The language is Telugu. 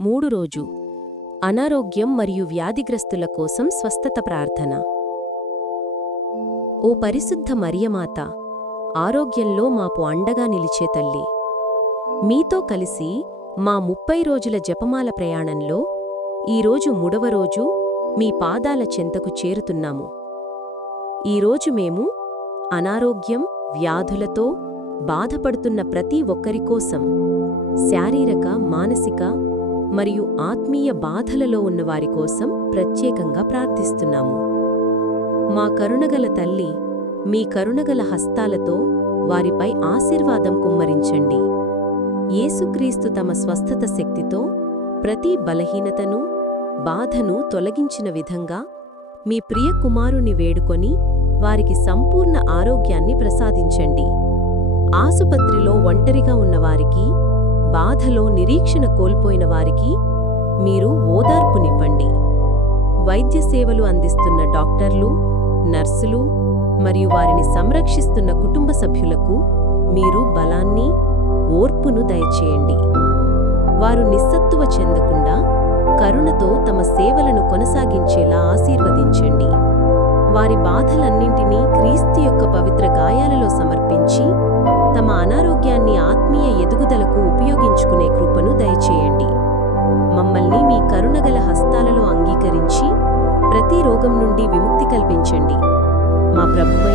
మూడు రోజు. అనారోగ్యం మరియు వ్యాధిగ్రస్తుల కోసం స్వస్థత ప్రార్థన. ఓ పరిశుద్ధ మరియమాత ఆరోగ్యంలో మాపు అండగా నిలిచే తల్లి మీతో కలిసి మా ముప్పై రోజుల జపమాల ప్రయాణంలో ఈరోజు మూడవ రోజు మీ పాదాల చెంతకు చేరుతున్నాము. ఈరోజు మేము అనారోగ్యం వ్యాధులతో బాధపడుతున్న ప్రతి ఒక్కరి కోసం శారీరక మానసిక మరియు ఆత్మీయ బాధలలో ఉన్నవారి కోసం ప్రత్యేకంగా ప్రార్థిస్తున్నాము. మా కరుణగల తల్లి మీ కరుణగల హస్తాలతో వారిపై ఆశీర్వాదం కుమ్మరించండి. యేసుక్రీస్తు తమ స్వస్థత శక్తితో ప్రతి బలహీనతను బాధను తొలగించిన విధంగా మీ ప్రియ కుమారుని వేడుకొని వారికి సంపూర్ణ ఆరోగ్యాన్ని ప్రసాదించండి. ఆసుపత్రిలో ఒంటరిగా ఉన్నవారికి బాధలో నిరీక్షణ కోల్పోయిన వారికి మీరు ఓదార్పునివ్వండి. వైద్య సేవలు అందిస్తున్న డాక్టర్లు నర్సులు మరియు వారిని సంరక్షిస్తున్న కుటుంబ సభ్యులకు మీరు బలాన్ని ఓర్పును దయచేయండి. వారు నిస్సత్తువ చెందకుండా కరుణతో తమ సేవలను కొనసాగించేలా ఆశీర్వదించండి. వారి బాధలన్నింటినీ క్రీస్తు అనారోగ్యాన్ని ఆత్మీయ ఎదుగుదలకు ఉపయోగించుకునే కృపను దయచేయండి. మమ్మల్ని మీ కరుణగల హస్తాలలో అంగీకరించి ప్రతి రోగం నుండి విముక్తి కల్పించండి. మా ప్రభు